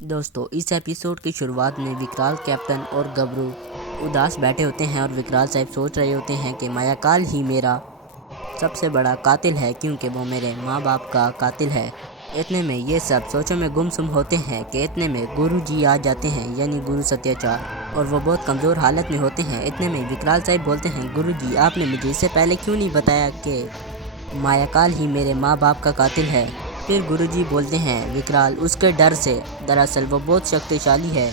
दोस्तों, इस एपिसोड की शुरुआत में विकराल, कैप्टन और गबरू उदास बैठे होते हैं और विकराल साहब सोच रहे होते हैं कि मायाकाल ही मेरा सबसे बड़ा कातिल है क्योंकि वो मेरे माँ बाप का कातिल है। इतने में ये सब सोचों में गुमसुम होते हैं कि इतने में गुरुजी आ जाते हैं, यानी गुरु सत्याचार, और वो बहुत कमज़ोर हालत में होते हैं। इतने में विकराल साहब बोलते हैं, गुरुजी आपने मुझे इससे पहले क्यों नहीं बताया कि मायाकाल ही मेरे माँ बाप का कातिल है। फिर गुरुजी बोलते हैं, विकराल उसके डर से, दरअसल वो बहुत शक्तिशाली है।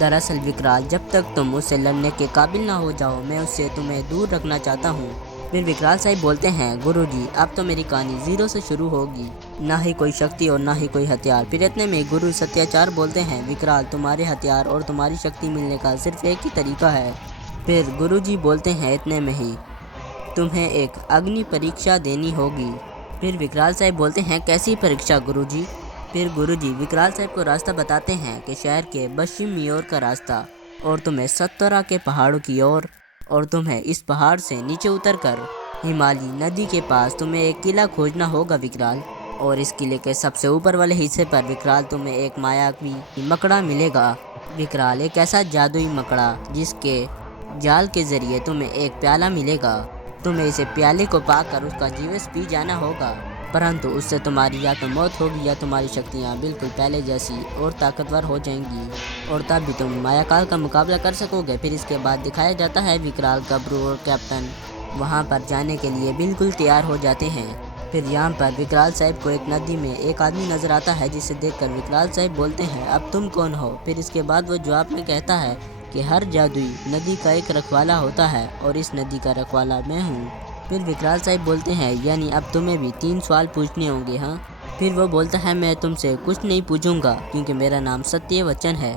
दरअसल विकराल, जब तक तुम उससे लड़ने के काबिल ना हो जाओ मैं उससे तुम्हें दूर रखना चाहता हूँ। फिर विकराल साहब बोलते हैं, गुरुजी अब तो मेरी कहानी ज़ीरो से शुरू होगी, ना ही कोई शक्ति और ना ही कोई हथियार। फिर इतने में गुरु सत्याचार बोलते हैं, विकराल तुम्हारे हथियार और तुम्हारी शक्ति मिलने का सिर्फ एक ही तरीका है। फिर गुरुजी बोलते हैं, इतने में ही तुम्हें एक अग्नि परीक्षा देनी होगी। फिर विकराल साहब बोलते हैं, कैसी परीक्षा गुरुजी। फिर गुरुजी विकराल साहब को रास्ता बताते हैं कि शहर के पश्चिमी ओर का रास्ता, और तुम्हें सत्तरा के पहाड़ों की ओर, और तुम्हें इस पहाड़ से नीचे उतरकर हिमालय नदी के पास तुम्हें एक किला खोजना होगा विकराल। और इस किले के सबसे ऊपर वाले हिस्से पर विकराल तुम्हें एक मायावी मकड़ा मिलेगा। विकराल, एक ऐसा जादुई मकड़ा जिसके जाल के जरिए तुम्हें एक प्याला मिलेगा। तुम्हें इसे प्याले को पाकर उसका जीवस पी जाना होगा, परंतु उससे तुम्हारी या तो मौत होगी या तुम्हारी शक्तियाँ बिल्कुल पहले जैसी और ताकतवर हो जाएंगी, और तब भी तुम मायाकाल का मुकाबला कर सकोगे। फिर इसके बाद दिखाया जाता है विकराल, गबरू और कैप्टन वहाँ पर जाने के लिए बिल्कुल तैयार हो जाते हैं। फिर यहाँ पर विकराल साहब को एक नदी में एक आदमी नजर आता है, जिसे देखकर विकराल साहब बोलते हैं, अब तुम कौन हो। फिर इसके बाद वो जवाब में कहता है कि हर जादुई नदी का एक रखवाला होता है और इस नदी का रखवाला मैं हूँ। फिर विकराल साहब बोलते हैं, यानी अब तुम्हें भी 3 सवाल पूछने होंगे, हाँ। फिर वो बोलता है, मैं तुमसे कुछ नहीं पूछूंगा क्योंकि मेरा नाम सत्यवचन है।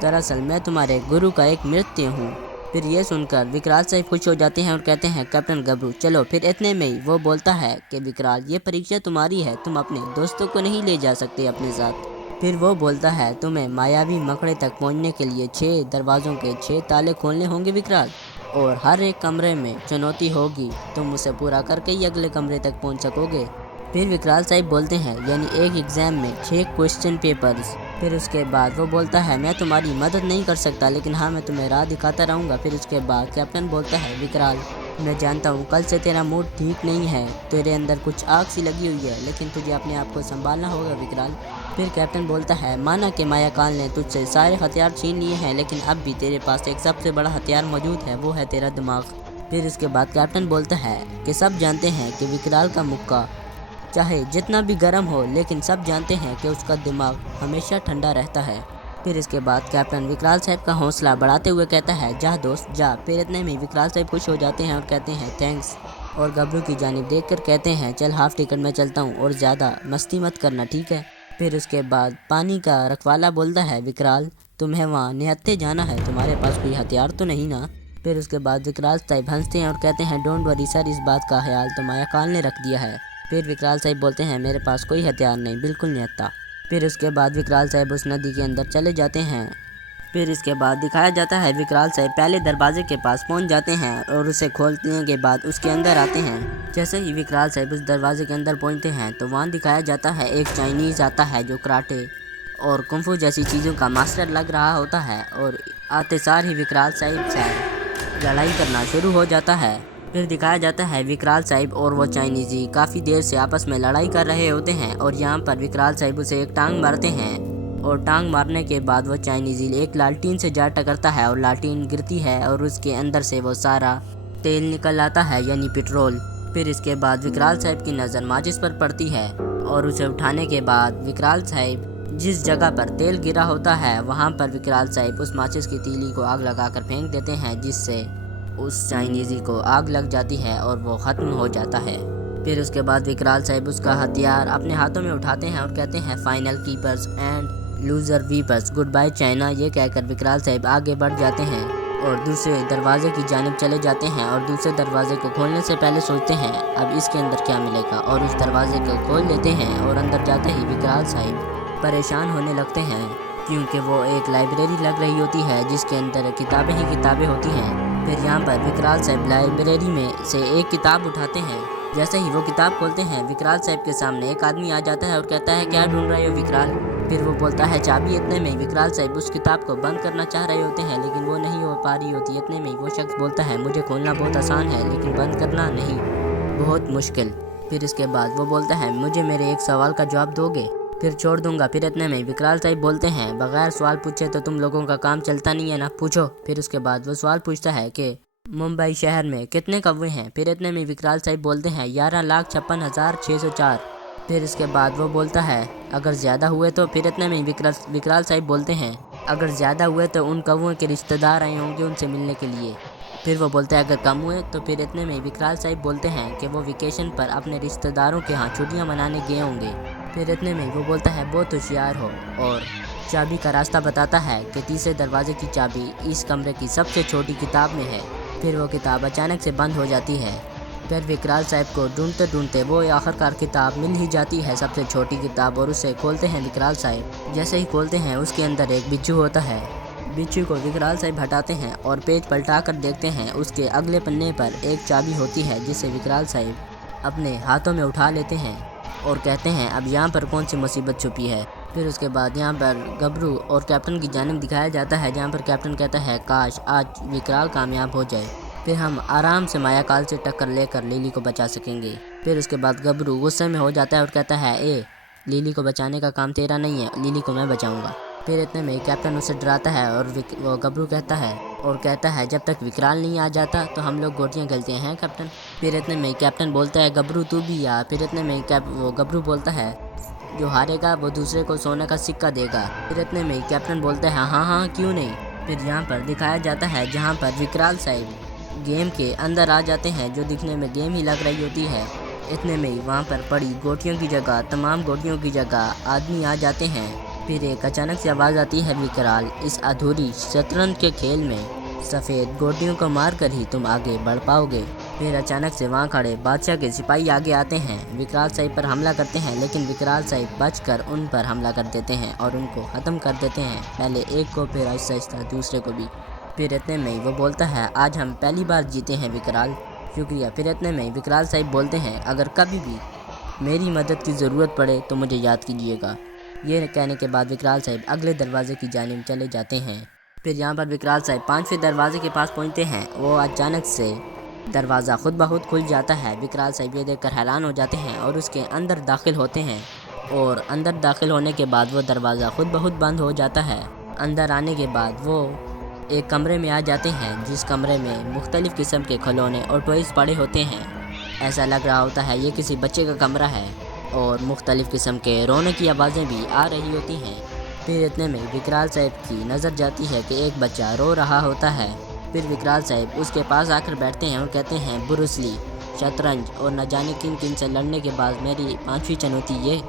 दरअसल मैं तुम्हारे गुरु का एक मृत्यु हूँ। फिर ये सुनकर विकराल साहब खुश हो जाते हैं और कहते हैं, कैप्टन गबरू चलो। फिर इतने में ही वो बोलता है कि विकराल, ये परीक्षा तुम्हारी है, तुम अपने दोस्तों को नहीं ले जा सकते अपने साथ। फिर वो बोलता है, तुम्हें मायावी मकड़े तक पहुंचने के लिए 6 दरवाज़ों के 6 ताले खोलने होंगे विकराल, और हर एक कमरे में चुनौती होगी, तुम उसे पूरा करके ही अगले कमरे तक पहुंच सकोगे। फिर विकराल साहब बोलते हैं, यानी एक एग्ज़ाम में 6 क्वेश्चन पेपर्स। फिर उसके बाद वो बोलता है, मैं तुम्हारी मदद नहीं कर सकता लेकिन हाँ मैं तुम्हें राह दिखाता रहूँगा। फिर उसके बाद कैप्टन बोलता है, विकराल मैं जानता हूँ कल से तेरा मूड ठीक नहीं है, तेरे अंदर कुछ आग सी लगी हुई है, लेकिन तुझे अपने आप को संभालना होगा विकराल। फिर कैप्टन बोलता है, माना कि मायाकाल ने तुझसे सारे हथियार छीन लिए हैं, लेकिन अब भी तेरे पास एक सबसे बड़ा हथियार मौजूद है, वो है तेरा दिमाग। फिर इसके बाद कैप्टन बोलता है कि सब जानते हैं कि विकराल का मुक्का चाहे जितना भी गर्म हो, लेकिन सब जानते हैं कि उसका दिमाग हमेशा ठंडा रहता है। फिर इसके बाद कैप्टन विकराल साहब का हौसला बढ़ाते हुए कहता है, जा दोस्त जा। फिर इतने में विकराल साहब खुश हो जाते हैं और कहते हैं, थैंक्स, और गबरू की जानिब देखकर कहते हैं, चल हाफ टिकट में चलता हूँ और ज़्यादा मस्ती मत करना, ठीक है। फिर उसके बाद पानी का रखवाला बोलता है, विकराल तुम्हें वहाँ निहत्थे जाना है, तुम्हारे पास कोई हथियार तो नहीं ना। फिर उसके बाद विकराल साहब हंसते हैं और कहते हैं, डोंट वरी सर, इस बात का ख्याल तो मायाकाल ने रख दिया है। फिर विकराल साहब बोलते हैं, मेरे पास कोई हथियार नहीं, बिल्कुल निहत्था। फिर उसके बाद विकराल साहब उस नदी के अंदर चले जाते हैं। फिर इसके बाद दिखाया जाता है विकराल साहब पहले दरवाजे के पास पहुंच जाते हैं और उसे खोलने के बाद उसके अंदर आते हैं। जैसे ही विकराल साहब उस दरवाजे के अंदर पहुंचते हैं तो वहाँ दिखाया जाता है एक चाइनीज़ आता है जो कराटे और कुंफू जैसी चीज़ों का मास्टर लग रहा होता है, और आते सार ही विकराल साहब से लड़ाई करना शुरू हो जाता है। फिर दिखाया जाता है विकराल साहब और वो चाइनीज़ी काफ़ी देर से आपस में लड़ाई कर रहे होते हैं, और यहाँ पर विकराल साहब उसे एक टांग मारते हैं, और टांग मारने के बाद वो चाइनीज़ी एक लालटीन से जा टकरता है और लालटीन गिरती है और उसके अंदर से वो सारा तेल निकल आता है, यानी पेट्रोल। फिर इसके बाद विकराल साहब की नज़र माचिस पर पड़ती है, और उसे उठाने के बाद विकराल साहब जिस जगह पर तेल गिरा होता है वहाँ पर विकराल साहब उस माचिस की तीली को आग लगाकर फेंक देते हैं, जिससे उस चाइनीज़ी को आग लग जाती है और वो ख़त्म हो जाता है। फिर उसके बाद विकराल साहब उसका हथियार अपने हाथों में उठाते हैं और कहते हैं, finders keepers and losers weepers, good bye China. ये कहकर विकराल साहब आगे बढ़ जाते हैं और दूसरे दरवाजे की जानिब चले जाते हैं, और दूसरे दरवाजे को खोलने से पहले सोचते हैं अब इसके अंदर क्या मिलेगा, और उस दरवाजे को खोल देते हैं। और अंदर जाते ही विकराल साहब परेशान होने लगते हैं क्योंकि वो एक लाइब्रेरी लग रही होती है जिसके अंदर किताबें ही किताबें होती हैं। फिर यहाँ पर विकराल साहब लाइब्रेरी में से एक किताब उठाते हैं। जैसे ही वो किताब खोलते हैं विकराल साहब के सामने एक आदमी आ जाता है और कहता है, क्या ढूंढ रहे हो विकराल। फिर वो बोलता है चाबी। इतने में विकराल साहब उस किताब को बंद करना चाह रहे होते हैं लेकिन वो नहीं हो पा रही होती। इतने में वो शख्स बोलता है मुझे खोलना बहुत आसान है लेकिन बंद करना नहीं, बहुत मुश्किल। फिर इसके बाद वो बोलता है मुझे मेरे एक सवाल का जवाब दोगे, फिर छोड़ दूंगा। फिर इतने में विकराल साहब बोलते हैं बगैर सवाल पूछे तो तुम लोगों का काम चलता नहीं है ना, पूछो। फिर उसके बाद वो सवाल पूछता है कि मुंबई शहर में कितने कौवे हैं। फिर इतने में विकराल साहब बोलते हैं 11,56,604। फिर इसके बाद वो बोलता है अगर ज़्यादा हुए तो। फिर इतने में विकराल साहब बोलते हैं अगर ज़्यादा हुए तो उन कौवों के रिश्तेदार आए होंगे उनसे मिलने के लिए। फिर वो बोलते हैं अगर कम हुए तो। फिर इतने में विकराल साहब बोलते हैं कि वो वेकेशन पर अपने रिश्तेदारों के यहाँ छुट्टियाँ मनाने गए होंगे। फिर इतने में वो बोलता है बहुत होशियार हो और चाबी का रास्ता बताता है कि तीसरे दरवाजे की चाबी इस कमरे की सबसे छोटी किताब में है। फिर वो किताब अचानक से बंद हो जाती है। फिर विकराल साहब को ढूंढते ढूंढते वो आखिरकार किताब मिल ही जाती है, सबसे छोटी किताब, और उसे खोलते हैं विकराल साहब। जैसे ही खोलते हैं उसके अंदर एक बिच्छू होता है। बिच्छू को विकराल साहब हटाते हैं और पेज पलटा कर देखते हैं। उसके अगले पन्ने पर एक चाबी होती है जिसे विकराल साहब अपने हाथों में उठा लेते हैं और कहते हैं अब यहाँ पर कौन सी मुसीबत छुपी है। फिर उसके बाद यहाँ पर गबरू और कैप्टन की जानिब दिखाया जाता है जहाँ पर कैप्टन कहता है काश आज विकराल कामयाब हो जाए, फिर हम आराम से माया काल से टक्कर लेकर लिली को बचा सकेंगे। फिर उसके बाद गबरू गुस्से में हो जाता है और कहता है ए लिली को बचाने का काम तेरा नहीं है, लिली को मैं बचाऊंगा। फिर इतने में कैप्टन उसे डराता है और वो गबरू कहता है जब तक विकराल नहीं आ जाता तो हम लोग गोटियाँ खेलते हैं कैप्टन। फिर इतने में कैप्टन बोलता है गबरू तू भी आ। फिर इतने में वो गबरू बोलता है जो हारेगा वो दूसरे को सोने का सिक्का देगा। फिर इतने में कैप्टन बोलता है हाँ हाँ क्यों नहीं। फिर यहाँ पर दिखाया जाता है जहाँ पर विकराल साहब गेम के अंदर आ जाते हैं जो दिखने में गेम ही लग रही होती है। इतने में वहाँ पर पड़ी गोटियों की जगह, तमाम गोटियों की जगह आदमी आ जाते हैं। फिर एक अचानक से आवाज़ आती है विकराल इस अधूरी शतरंज के खेल में सफ़ेद गोटियों को मार कर ही तुम आगे बढ़ पाओगे। फिर अचानक से वहाँ खड़े बादशाह के सिपाही आगे आते हैं, विकराल साहब पर हमला करते हैं लेकिन विकराल साहब बचकर उन पर हमला कर देते हैं और उनको ख़त्म कर देते हैं, पहले एक को फिर आहिस्ता आहिस्ता दूसरे को भी। फिर इतने में वो बोलता है आज हम पहली बार जीते हैं विकराल, शुक्रिया। फिर इतने में विकराल साहब बोलते हैं अगर कभी भी मेरी मदद की ज़रूरत पड़े तो मुझे याद कीजिएगा। ये कहने के बाद विकराल साहब अगले दरवाजे की जानिब चले जाते हैं। फिर यहाँ पर विकराल साहब 5वें दरवाजे के पास पहुँचते हैं। वो अचानक से दरवाज़ा खुद ब खुद खुल जाता है। विकराल साहब ये देखकर हैरान हो जाते हैं और उसके अंदर दाखिल होते हैं और अंदर दाखिल होने के बाद वो दरवाज़ा खुद ब खुद बंद हो जाता है। अंदर आने के बाद वो एक कमरे में आ जाते हैं जिस कमरे में मुख्तलिफ़ किस्म के खिलौने और टॉयज़ पड़े होते हैं। ऐसा लग रहा होता है ये किसी बच्चे का कमरा है और मुख्तलिफ़ किस्म के रोने की आवाज़ें भी आ रही होती हैं। फिर इतने में विकराल साहब की नज़र जाती है कि एक बच्चा रो रहा होता है। फिर विकराल साहब उसके पास आकर बैठते हैं और कहते हैं ब्रूस ली, शतरंज और न जाने किन किन से लड़ने के बाद मेरी 5वीं चुनौती ये,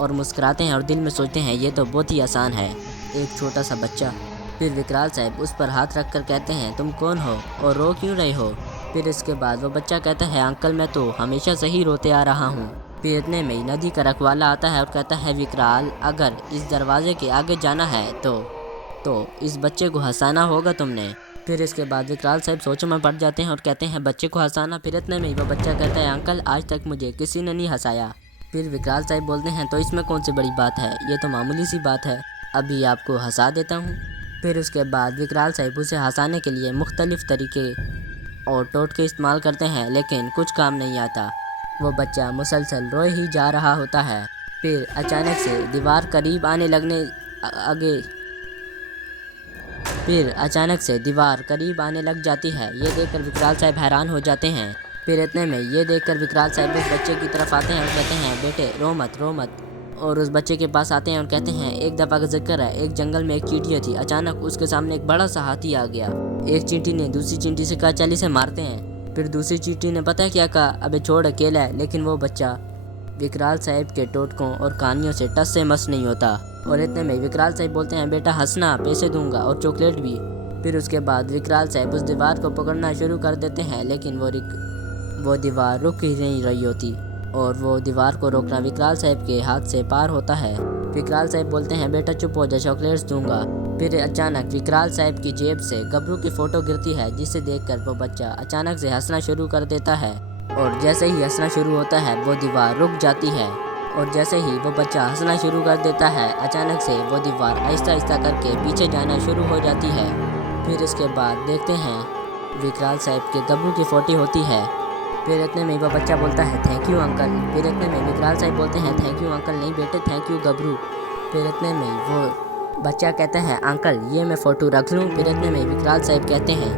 और मुस्कुराते हैं और दिल में सोचते हैं ये तो बहुत ही आसान है, एक छोटा सा बच्चा। फिर विकराल साहब उस पर हाथ रख कर कहते हैं तुम कौन हो और रो क्यों रहे हो। फिर इसके बाद वो बच्चा कहता है अंकल मैं तो हमेशा से ही रोते आ रहा हूँ। फिर इतने में नदी का रखवाला आता है और कहता है विकराल अगर इस दरवाजे के आगे जाना है तो इस बच्चे को हंसाना होगा तुमने। फिर इसके बाद विकराल साहब सोचों में पड़ जाते हैं और कहते हैं बच्चे को हंसाना। फिर इतने में वो बच्चा कहता है अंकल आज तक मुझे किसी ने नहीं हंसाया। फिर विकराल साहब बोलते हैं तो इसमें कौन सी बड़ी बात है, ये तो मामूली सी बात है, अभी आपको हंसा देता हूँ। फिर उसके बाद विकराल साहब उसे हंसाने के लिए मुख्तलिफ़ तरीके और टोटके इस्तेमाल करते हैं लेकिन कुछ काम नहीं आता। वो बच्चा मुसलसल रोए ही जा रहा होता है। फिर अचानक से दीवार करीब आने लग जाती है। ये देखकर विकराल साहब हैरान हो जाते हैं। फिर इतने में ये देखकर विकराल साहब उस बच्चे की तरफ आते हैं और कहते हैं बेटे रो मत, और उस बच्चे के पास आते हैं और कहते हैं एक दफ़ा का जिक्र है, एक जंगल में एक चींटी थी, अचानक उसके सामने एक बड़ा सा हाथी आ गया। एक चींटी ने दूसरी चींटी से कहा चल इसे मारते हैं। फिर दूसरी चींटी ने पता है क्या कहा, अबे छोड़ अकेला है। लेकिन वो बच्चा विकराल साहब के टोटकों और कहानियों से टस से मस नहीं होता। और इतने में विकराल साहब बोलते हैं बेटा हंसना, पैसे दूंगा और चॉकलेट भी। फिर उसके बाद विकराल साहब उस दीवार को पकड़ना शुरू कर देते हैं लेकिन वो दीवार रुक ही नहीं रही होती और वो दीवार को रोकना विकराल साहब के हाथ से पार होता है। विकराल साहब बोलते हैं बेटा चुप हो जा, चॉकलेट्स दूंगा। फिर अचानक विकराल साहब की जेब से गबरू की फ़ोटो गिरती है जिसे देखकर वो बच्चा अचानक से हंसना शुरू कर देता है और जैसे ही हंसना शुरू होता है वो दीवार रुक जाती है और जैसे ही वो बच्चा हंसना शुरू कर देता है, अचानक से वो दीवार आहिस्ता आहिस्ता करके पीछे जाना शुरू हो जाती है। फिर इसके बाद देखते हैं विकराल साहब के गब्रू की फोटो होती है। फिर इतने में वो बच्चा बोलता है थैंक यू अंकल। फिर इतने में विकराल साहब बोलते हैं थैंक यू अंकल नहीं बेटे, थैंक यू गब्रू। फिर इतने में वो बच्चा कहता है अंकल ये मैं फ़ोटो रख लूँ। फिर इतने में विकराल साहब कहते हैं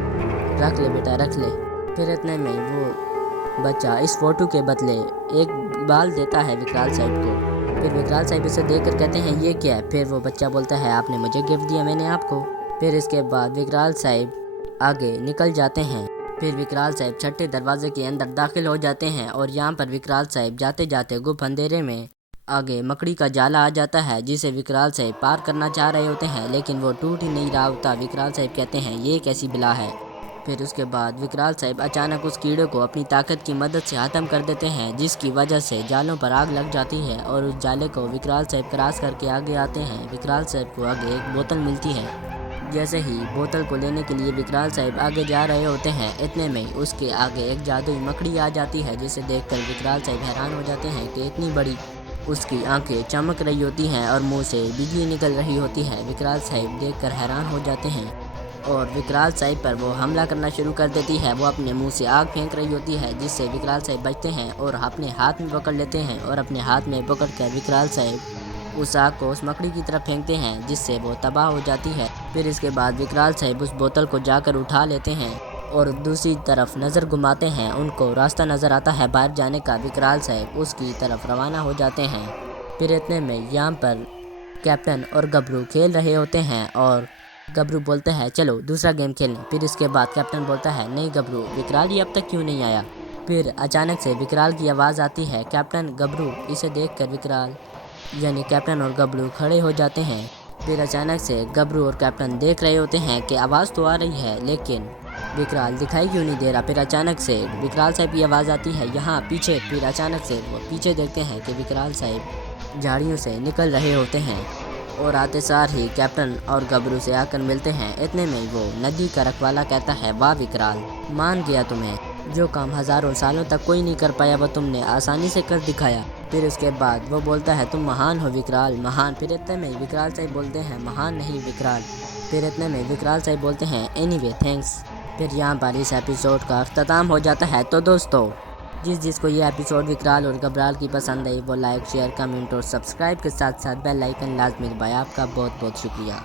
रख ले बेटा रख ले। फिर इतने में वो बच्चा इस फ़ोटो के बदले एक बाल देता है विकराल साहब को। फिर विकराल साहब इसे देखकर कहते हैं ये क्या है। फिर वो बच्चा बोलता है आपने मुझे गिफ्ट दिया, मैंने आपको। फिर इसके बाद विकराल साहब आगे निकल जाते हैं। फिर विकराल साहब छठे दरवाजे के अंदर दाखिल हो जाते हैं और यहाँ पर विकराल साहब जाते जाते गुप्त अंधेरे में आगे मकड़ी का जाला आ जाता है, जिसे विकराल साहब पार करना चाह रहे होते हैं लेकिन वो टूट ही नहीं रहा होता। विकराल साहब कहते हैं ये कैसी बिला है। फिर उसके बाद विकराल साहब अचानक उस कीड़े को अपनी ताकत की मदद से ख़त्म कर देते हैं, जिसकी वजह से जालों पर आग लग जाती है और उस जाले को विकराल साहब क्रॉस करके आगे आते हैं। विकराल साहब को आगे एक बोतल मिलती है। जैसे ही बोतल को लेने के लिए विकराल साहब आगे जा रहे होते हैं, इतने में उसके आगे एक जादुई मकड़ी आ जाती है, जिसे देखकर विकराल साहब हैरान हो जाते हैं कि इतनी बड़ी। उसकी आंखें चमक रही होती हैं और मुंह से बिजली निकल रही होती है। विकराल साहब देखकर हैरान हो जाते हैं और विकराल साहब पर वो हमला करना शुरू कर देती है। वो अपने मुंह से आग फेंक रही होती है, जिससे विकराल साहब बचते हैं और अपने हाथ में पकड़ लेते हैं और अपने हाथ में पकड़कर विकराल साहब उस आग को उस मकड़ी की तरफ फेंकते हैं, जिससे वो तबाह हो जाती है। फिर इसके बाद विकराल साहब उस बोतल को जाकर उठा लेते हैं और दूसरी तरफ नज़र घुमाते हैं। उनको रास्ता नज़र आता है बाहर जाने का। विकराल साहब उसकी तरफ रवाना हो जाते हैं। फिर इतने में यहाँ पर कैप्टन और गब्रू खेल रहे होते हैं और गब्रू बोलते हैं चलो दूसरा गेम खेलें। फिर इसके बाद कैप्टन बोलता है नहीं गब्रू, विकराल ये अब तक क्यों नहीं आया। फिर अचानक से विकराल की आवाज़ आती है कैप्टन गब्रू। इसे देखकर विकराल यानी कैप्टन और गब्रू खड़े हो जाते हैं। फिर अचानक से गब्रू और कैप्टन देख रहे होते हैं कि आवाज़ तो आ रही है लेकिन विकराल दिखाई क्यों नहीं दे रहा। फिर अचानक से विकराल साहब की आवाज़ आती है यहाँ पीछे। फिर अचानक से वो पीछे देखते हैं कि विकराल साहब झाड़ियों से निकल रहे होते हैं और आते सार ही कैप्टन और गब्रू से आकर मिलते हैं। इतने में वो नदी का रखवाला कहता है वाह विकराल, मान गया तुम्हें, जो काम हज़ारों सालों तक कोई नहीं कर पाया वो तुमने आसानी से कर दिखाया। फिर उसके बाद वो बोलता है तुम महान हो विकराल, महान। फिर इतने में विकराल साहब बोलते हैं महान नहीं विकराल। फिर इतने में विकराल साहब बोलते हैं एनीवे थैंक्स। फिर यहाँ पर इस एपिसोड का अख्ताम हो जाता है। तो दोस्तों जिसको ये एपिसोड विकराल और गब्राल की पसंद आई वो लाइक शेयर कमेंट और सब्सक्राइब के साथ साथ बेल आइकन लाजमी दबाएं। आपका बहुत बहुत शुक्रिया।